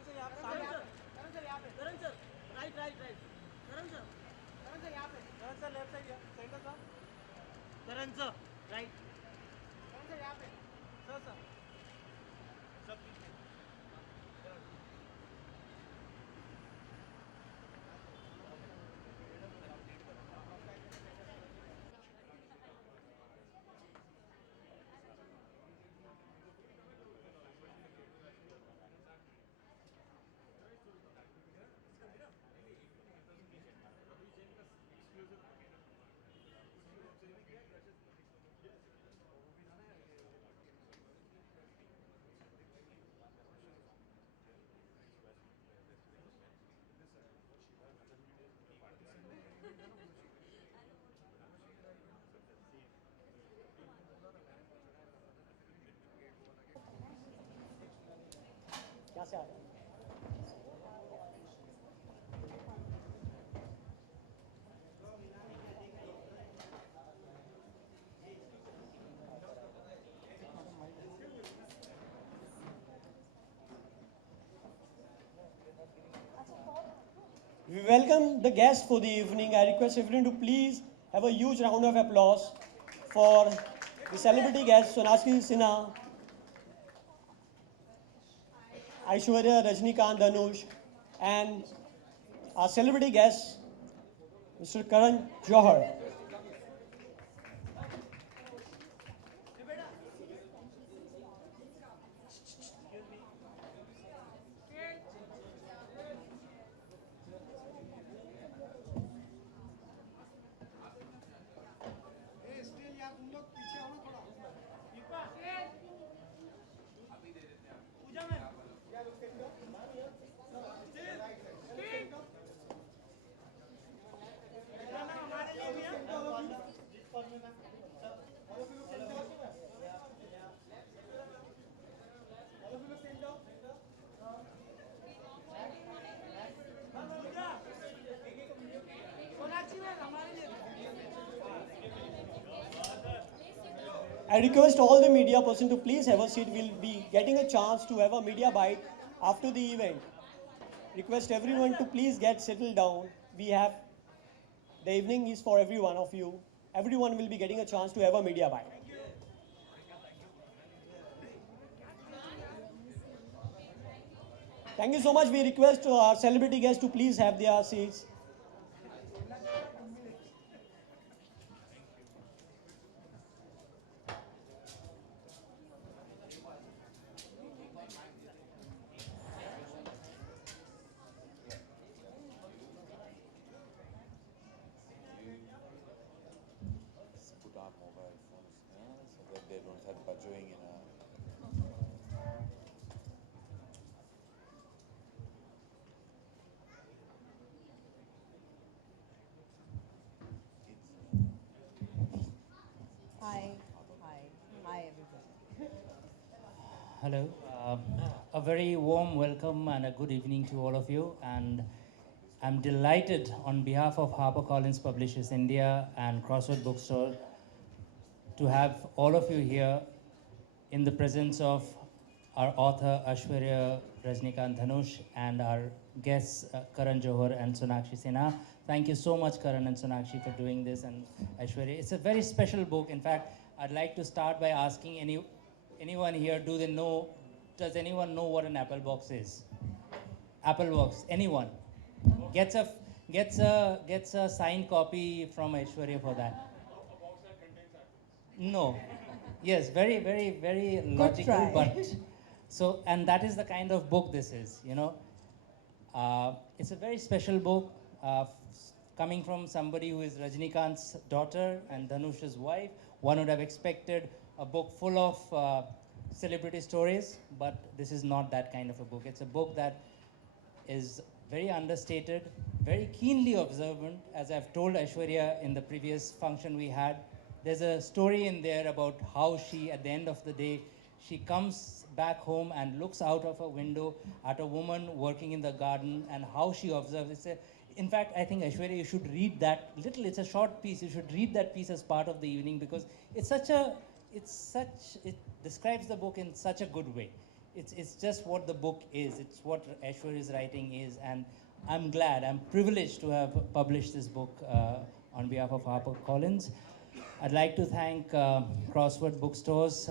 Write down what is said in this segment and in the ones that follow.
करण sir यहाँ पे सामने, करण सर यहाँ पे, Karan sir right right right, Karan sir यहाँ पे, Karan sir left side centre sir, Karan sir right, Karan sir यहाँ पे, सर सब क्या से आ रहा है? We welcome the guests for the evening. I request everyone to please have a huge round of applause for the celebrity guests Sonakshi Sinha, Aishwarya, Rajnikant, Dhanush, and our celebrity guest, Mr. Karan Johar. Still यार तुम लोग पीछे आओ ना थोड़ा, पूजा में हमारे लिए भी सोनाक्षी में हमारे लिए I request all the media person to please have a seat. We'll be getting a chance to have a media bite after the event. Request everyone to please get settled down. The evening is for every one of you. Everyone will be getting a chance to have a media bite. Thank you so much. We request our celebrity guests to please have their seats. Put our mobile phones so that they don't have budging in a. Hi, hi, hi everybody. Hello. A very warm welcome and a good evening to all of you. And I'm delighted on behalf of HarperCollins Publishers India and Crossroad Bookstore to have all of you here in the presence of our author Aishwarya Rajnikant Dhanush and our guests Karan Johar and Sonakshi Sinha. Thank you so much, Karan and Sonakshi, for doing this, and Aishwarya. It's a very special book. In fact, I'd like to start by asking anyone here, does anyone know what an Apple box is? Apple box, anyone? Gets a signed copy from Aishwarya for that. No. Yes, very, very, very logical, try. but so, and that is the kind of book this is, you know. It's a very special book coming from somebody who is Rajnikant's daughter and Dhanush's wife. One would have expected a book full of celebrity stories, but this is not that kind of a book. It's a book that is very understated, very keenly observant, as I've told Aishwarya in the previous function we had. There's a story in there about how she, at the end of the day, she comes back home and looks out of a window at a woman working in the garden and how she observes. In fact, I think Aishwarya, you should read that little. It's a short piece. You should read that piece as part of the evening because it describes the book in such a good way. it's just what the book is. It's what Aishwarya's writing is, and I'm glad, I'm privileged to have published this book on behalf of HarperCollins. I'd like to thank Crossword Bookstores,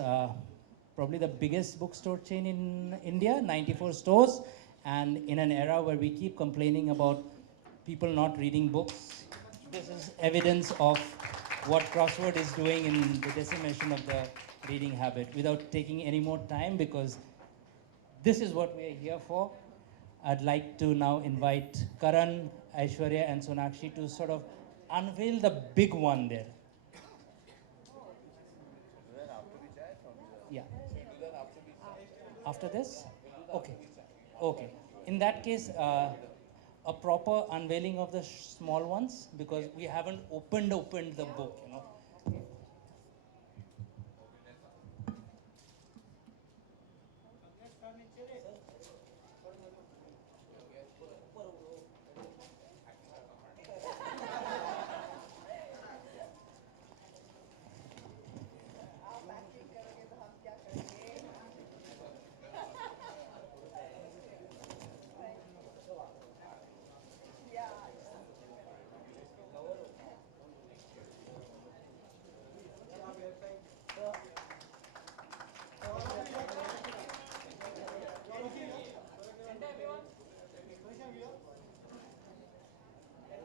probably the biggest bookstore chain in India, 94 stores, and in an era where we keep complaining about people not reading books, this is evidence of what Crossword is doing in the decimation of the reading habit. Without taking any more time, because this is what we are here for, I'd like to now invite Karan, Aishwarya, and Sonakshi to sort of unveil the big one there. Yeah. After this? Okay. Okay. In that case, a proper unveiling of the small ones, because we haven't opened the book, you know.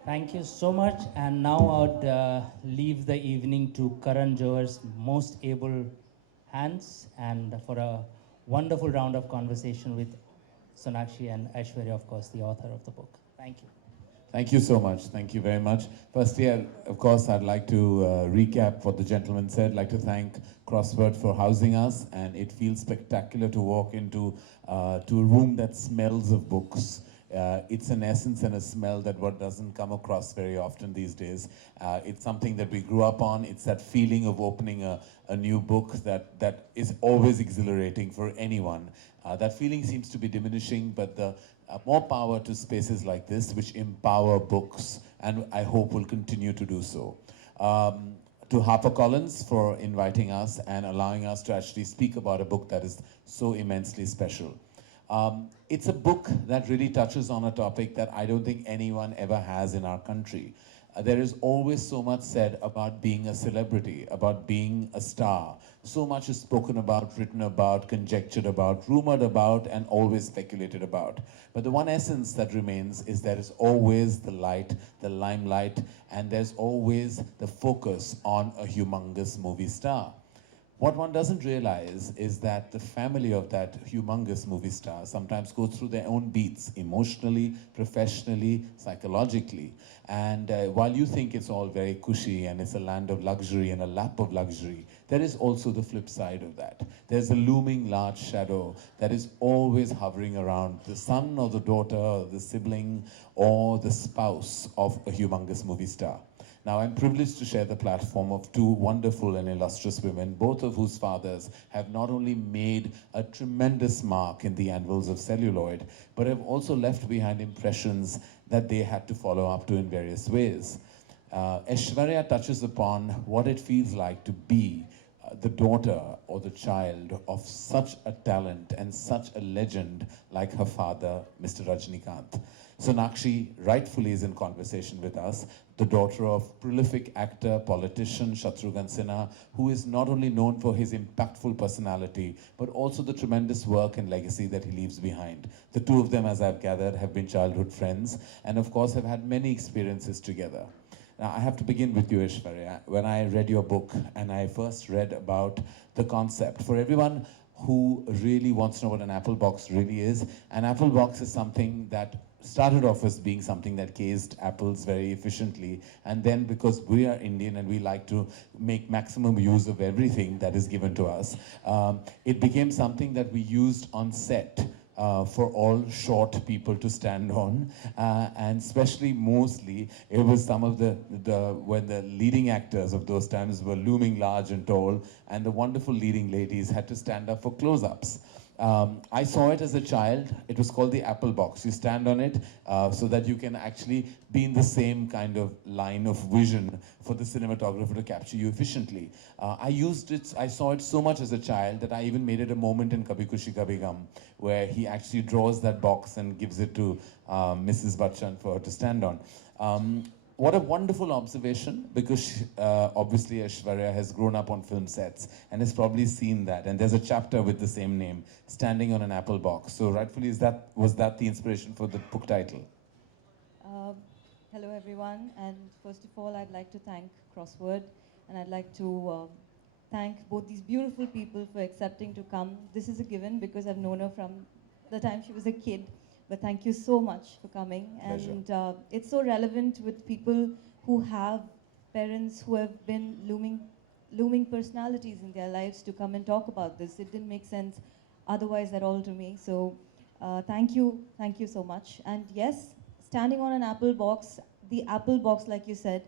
Thank you so much. And now I would leave the evening to Karan Johar's most able hands, and for a wonderful round of conversation with Sonakshi and Aishwarya, of course, the author of the book. Thank you. Thank you so much. Thank you very much. Firstly, of course, I'd like to recap what the gentleman said. I'd like to thank Crossword for housing us, and it feels spectacular to walk into to a room that smells of books. It's an essence and a smell that what doesn't come across very often these days. It's something that we grew up on. It's that feeling of opening a new book that is always exhilarating for anyone. That feeling seems to be diminishing, but the more power to spaces like this, which empower books, and I hope will continue to do so. To HarperCollins for inviting us and allowing us to actually speak about a book that is so immensely special. It's a book that really touches on a topic that I don't think anyone ever has in our country. There is always so much said about being a celebrity, about being a star. So much is spoken about, written about, conjectured about, rumored about, and always speculated about. But the one essence that remains is there is always the light, the limelight, and there's always the focus on a humongous movie star. What one doesn't realize is that the family of that humongous movie star sometimes goes through their own beats, emotionally, professionally, psychologically. And while you think it's all very cushy and it's a land of luxury and a lap of luxury, there is also the flip side of that. There's a looming large shadow that is always hovering around the son or the daughter or the sibling or the spouse of a humongous movie star. Now, I'm privileged to share the platform of two wonderful and illustrious women, both of whose fathers have not only made a tremendous mark in the anvils of celluloid, but have also left behind impressions that they had to follow up to in various ways. Aishwarya touches upon what it feels like to be the daughter or the child of such a talent and such a legend like her father, Mr. Rajinikanth. Sonakshi rightfully is in conversation with us, the daughter of prolific actor, politician Shatrughan Sinha, who is not only known for his impactful personality, but also the tremendous work and legacy that he leaves behind. The two of them, as I've gathered, have been childhood friends and of course have had many experiences together. Now, I have to begin with you, Aishwarya. When I read your book and I first read about the concept, for everyone who really wants to know what an apple box really is, an apple box is something that started off as being something that cased apples very efficiently, and then because we are Indian and we like to make maximum use of everything that is given to us, it became something that we used on set for all short people to stand on, and especially mostly it was some of when the leading actors of those times were looming large and tall, and the wonderful leading ladies had to stand up for close-ups. I saw it as a child. It was called the apple box. You stand on it so that you can actually be in the same kind of line of vision for the cinematographer to capture you efficiently. I saw it so much as a child that I even made it a moment in Kabhi Khushi Kabhi Gum, where he actually draws that box and gives it to Mrs. Bachchan for her to stand on. What a wonderful observation, because obviously Aishwarya has grown up on film sets and has probably seen that. And there's a chapter with the same name, Standing on an Apple Box. So rightfully, was that the inspiration for the book title? Hello, everyone. And first of all, I'd like to thank Crossword, and I'd like to thank both these beautiful people for accepting to come. This is a given because I've known her from the time she was a kid. But thank you so much for coming. Pleasure. And it's so relevant with people who have parents who have been looming personalities in their lives to come and talk about this. It didn't make sense otherwise at all to me. So thank you so much. And yes, standing on an apple box, the apple box, like you said,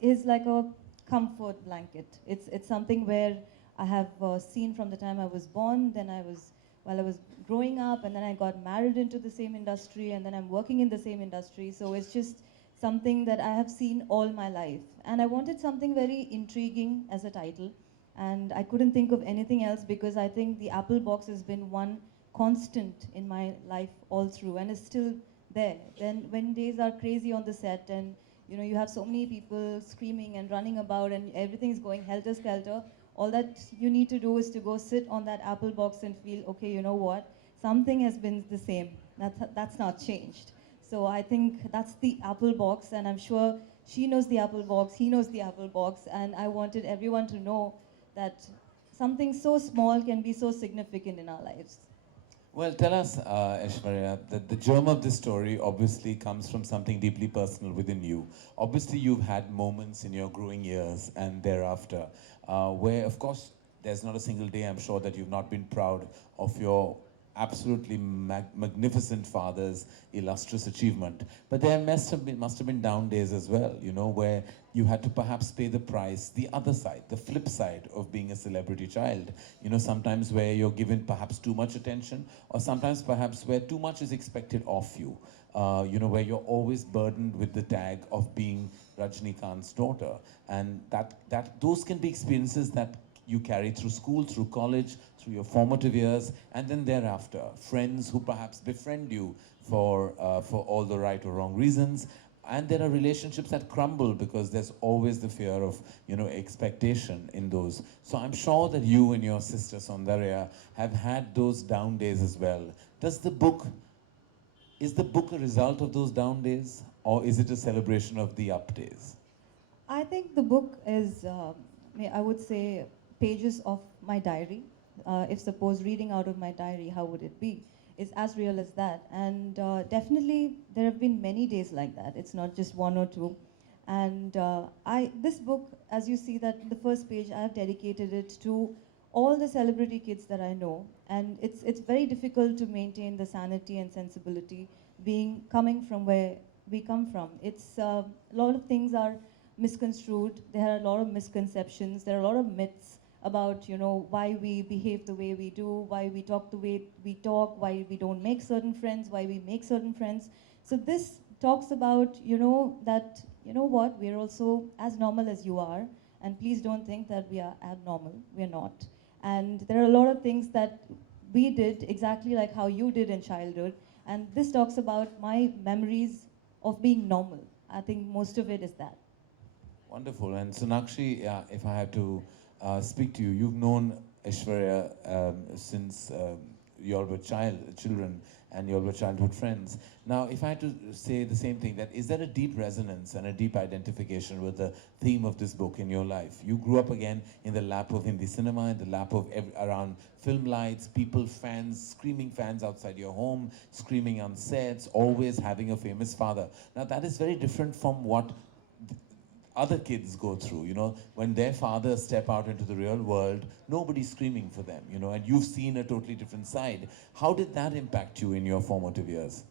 is like a comfort blanket. It's something where I have seen from the time I was born, then while I was growing up, and then I got married into the same industry, and then I'm working in the same industry. So it's just something that I have seen all my life. And I wanted something very intriguing as a title. And I couldn't think of anything else because I think the apple box has been one constant in my life all through and is still there. Then when days are crazy on the set and you have so many people screaming and running about and everything's going helter-skelter, all that you need to do is to go sit on that apple box and feel, okay, you know what? Something has been the same. That's not changed. So I think that's the apple box, and I'm sure she knows the apple box, he knows the apple box, and I wanted everyone to know that something so small can be so significant in our lives. Well, tell us, Aishwarya, that the germ of this story obviously comes from something deeply personal within you. Obviously, you've had moments in your growing years and thereafter where, of course, there's not a single day, I'm sure, that you've not been proud of your absolutely magnificent father's illustrious achievement. But there must have been down days as well, where you had to perhaps pay the price, the other side, the flip side of being a celebrity child. Sometimes where you're given perhaps too much attention, or sometimes perhaps where too much is expected of you. Where you're always burdened with the tag of being Rajnikant's daughter. And those can be experiences that you carry through school, through college, through your formative years, and then thereafter. Friends who perhaps befriend you for all the right or wrong reasons. And there are relationships that crumble because there's always the fear of, expectation in those. So I'm sure that you and your sister Saundarya have had those down days as well. Is the book a result of those down days, or is it a celebration of the up days? I think the book is, I would say, pages of my diary. If suppose reading out of my diary, how would it be? It's as real as that. And definitely there have been many days like that. It's not just one or two. And this book, as you see that in the first page, I have dedicated it to all the celebrity kids that I know. And it's very difficult to maintain the sanity and sensibility coming from where we come from. It's a lot of things are misconstrued. There are a lot of misconceptions. There are a lot of myths about why we behave the way we do, why we talk the way we talk, why we don't make certain friends, why we make certain friends. So this talks about that what, we're also as normal as you are, and please don't think that we are abnormal. We're not. And there are a lot of things that we did exactly like how you did in childhood, and this talks about my memories of being normal. I think most of it is that. Wonderful. And Sonakshi, if I had to speak to you, you've known Aishwarya since you all were children, and you all were childhood friends. Now, if I had to say the same thing, is there a deep resonance and a deep identification with the theme of this book in your life? You grew up again in the lap of Hindi cinema, in the lap of around film lights, people, fans, screaming fans outside your home, screaming on sets, always having a famous father. Now, that is very different from what other kids go through, when their fathers step out into the real world, nobody's screaming for them, and you've seen a totally different side. How did that impact you in your formative years?